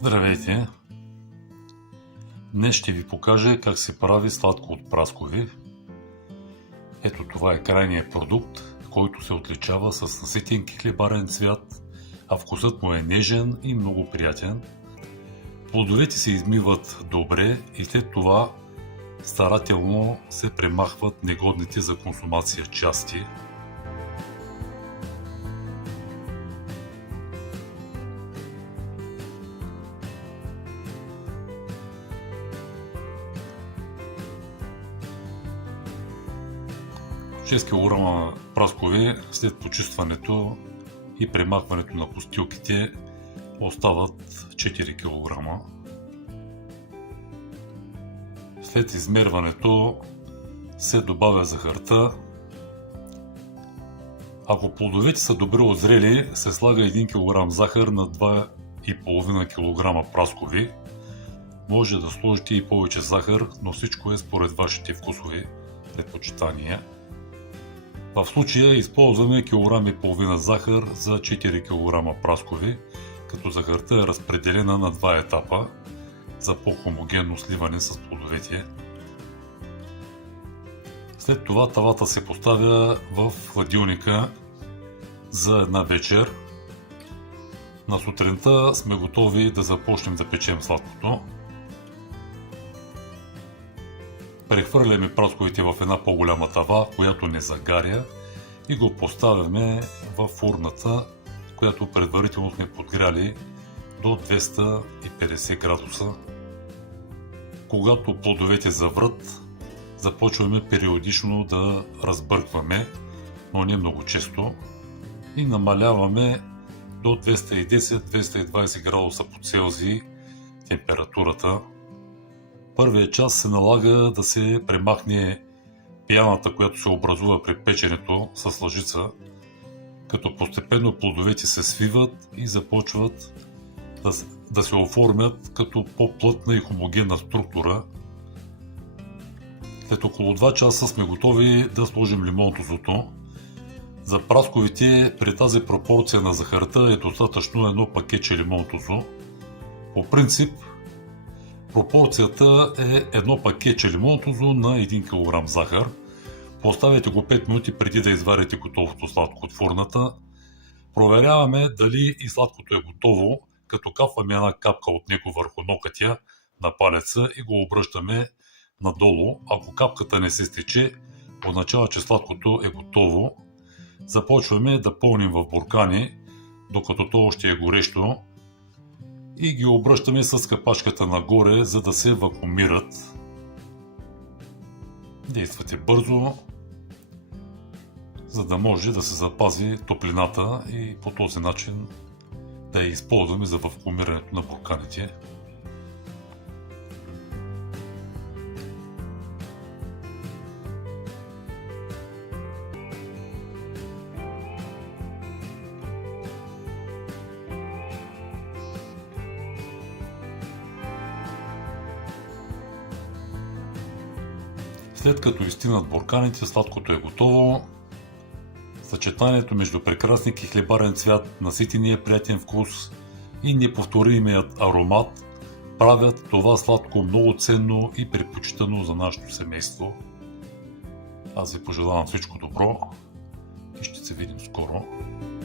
Здравейте! Днес ще ви покажа как се прави сладко от праскови. Ето това е крайният продукт, който се отличава с наситен хлебарен цвят, а вкусът му е нежен и много приятен. Плодовете се измиват добре и след това старателно се премахват негодните за консумация части. Шест кг праскови след почистването и премахването на костилките остават 4 кг. След измерването се добавя захарта. Ако плодовете са добре озрели, се слага 1 кг захар на 2,5 кг праскови. Може да сложите и повече захар, но всичко е според вашите вкусови предпочитания. В случая използваме 1,5 кг захар за 4 кг праскови, като захарта е разпределена на два етапа за по-хомогенно сливане с плодовете. След това тавата се поставя в хладилника за една вечер. На сутринта сме готови да започнем да печем сладкото. Прехвърляме прасковите в една по-голяма тава, която не загаря, и го поставяме в фурната, която предварително сме подгряли до 250 градуса. Когато плодовете заврат, започваме периодично да разбъркваме, но не много често, и намаляваме до 210-220 градуса по Целзий температурата. Първия час се налага да се премахне пяната, която се образува при печенето с лъжица, като постепенно плодовете се свиват и започват да се оформят като по-плътна и хомогенна структура. След около 2 часа сме готови да сложим лимонтозото. За прасковите при тази пропорция на захарта е достатъчно едно пакетче лимонтозо. По принцип, пропорцията е едно пакетче лимонтозо на 1 кг захар. Поставяйте го 5 минути преди да изварите готовото сладко от фурната. Проверяваме дали и сладкото е готово, като капваме една капка от него върху нокътя на палеца и го обръщаме надолу. Ако капката не се стече, означава, че сладкото е готово. Започваме да пълним в буркани, докато то още е горещо, и ги обръщаме с капачката нагоре, за да се вакуумират. Действате бързо, за да може да се запази топлината и по този начин да я използваме за вакуумирането на бурканите. След като изстинат бурканите, сладкото е готово. Съчетанието между прекрасния хлебарен цвят, наситения приятен вкус и неповторимият аромат правят това сладко много ценно и предпочитано за нашето семейство. Аз ви пожелавам всичко добро и ще се видим скоро.